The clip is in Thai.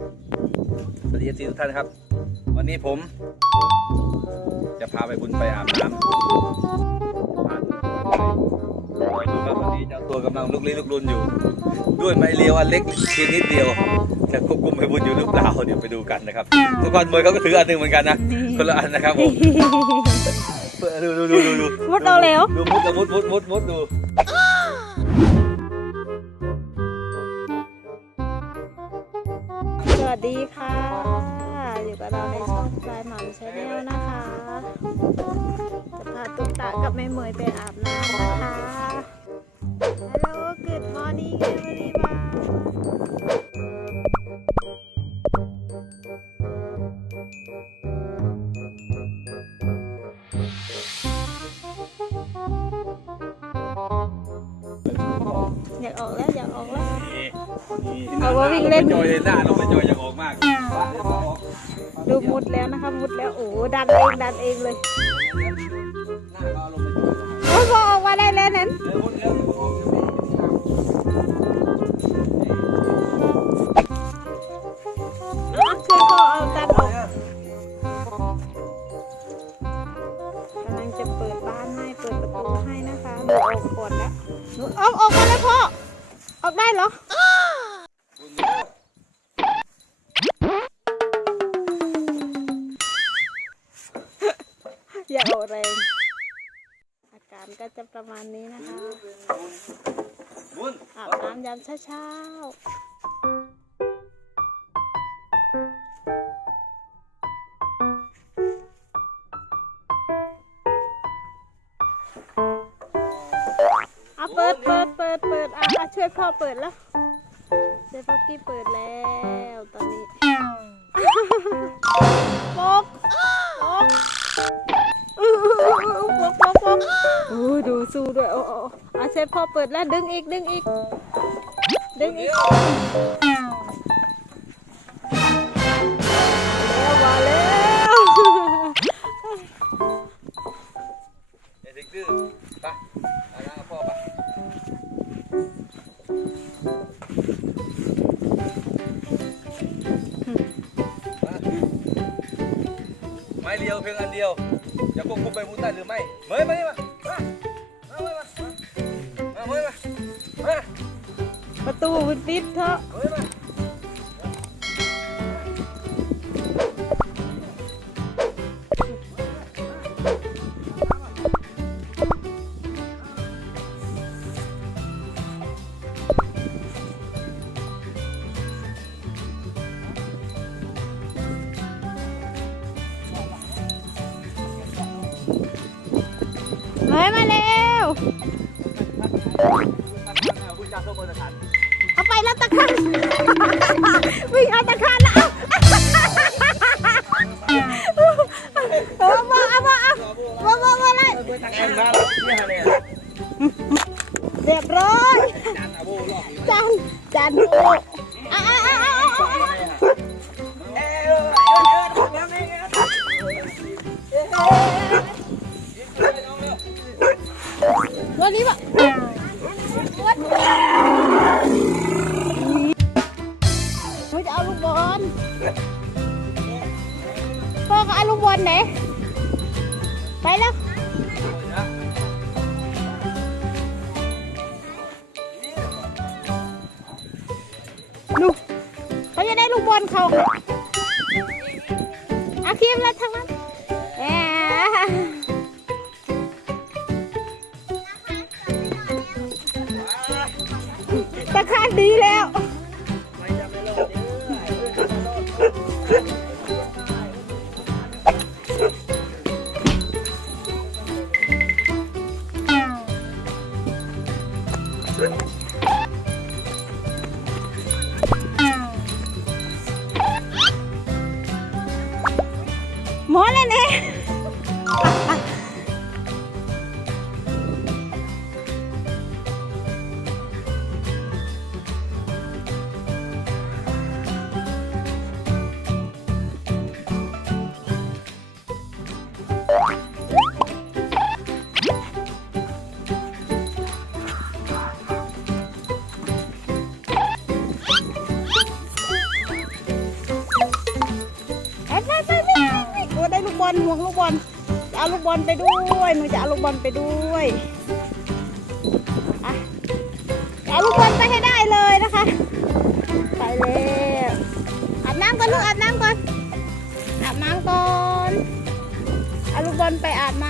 สวัสดีทุกท่านครับ วันนี้ผมจะพาไปบุญไปอาบน้ำพาดูครับวันนี้เจ้าตัวกำลังลุกลี้ลุกลนอยู่ ด้วยไม้เลียวอันเล็กเพียงนิดเดียวจะควบคุมไปบุญอยู่หรือเปล่าเดี๋ยวไปดูกันนะครับ ทุกคนมวยเขาก็ถืออันหนึ่งเหมือนกันนะคนละอันนะครับผมดูดูดูดูดูมุดเอาแล้วดูมุดมุดมุดมุดมุดดู ดีค่ะ อยู่กับเราในช่องปลายหม่ำชาแนลนะคะ จะพาตุ๊กตากับแม่เหมยไปอาบน้ำนะคะฮัลโหล good morning everyone อยากออกแล้ว อยากออกแล้ว เอาว่าวิ่งเล่น จอยเลยหน้าลงไปจอยอยากออกมากดูมุดแล้วนะคะ มุดแล้ว โอ้ดันเองดันเองเลยโอ้ยพอออกมาได้แล้วนั้นเร็วมุดเร็วมุดออกเร็วช่วยพ่อเอาดันออกกำลังจะเปิดบ้านให้ เปิดประตูให้นะคะหนูออกก่อนแล้วหนูออกออกมาเลยพ่อ ออกได้เหรอ แรง อาการก็จะประมาณนี้นะคะอาบน้ำยามเช้าเอาเปิดเปิดเปิดเปิดอะช่วยพ่อเปิดแล้วช่วยพ่อกี้เปิดแล้วตอนนี้ปกปก โอ้ดูสู้ด้วยโอ้โอ้อะช่วยพ่อเปิดแล้วดึงอีกดึงอีก ดึงอีก แล้วมาแล้วเด็กดื้อไปเอาละพ่อไปไม้เดียวเพียงอันเดียวจะควบคุมไปบุญได้หรือไม่ เมยมานี่มา ประตูมันปิดเถอะเมยมา เฮ้ยมาเร็วบุญจากสมบูรณ์ฐานเอาไปแล้วตะคันวิ่งเอาตะคันแล้วเอาเอามาเอามาเอามามามาเลยแอนครับนี่ฮะเนี่ยเรียบร้อยจานอาโบรอบจานโอ วันนี้ปะเขาจะเอาลูกบอลพ่อก็เอาลูกบอลไหน ไปแล้วลูกเขาจะได้ลูกบอลเขาอาคีมแล้วทางนั้น ดีแล้ว ลห่วงลูกบอลจะเอาลูกบอลไปด้วยหนูจะเอาลูกบอลไปด้วยอะเอาลูกบอลไปให้ได้เลยนะคะ ไปแล้วอาบน้ำก่อนลูกอาบน้ำก่อนอาบน้ำก่อนเอาลูกบอลไปอาบน้ำ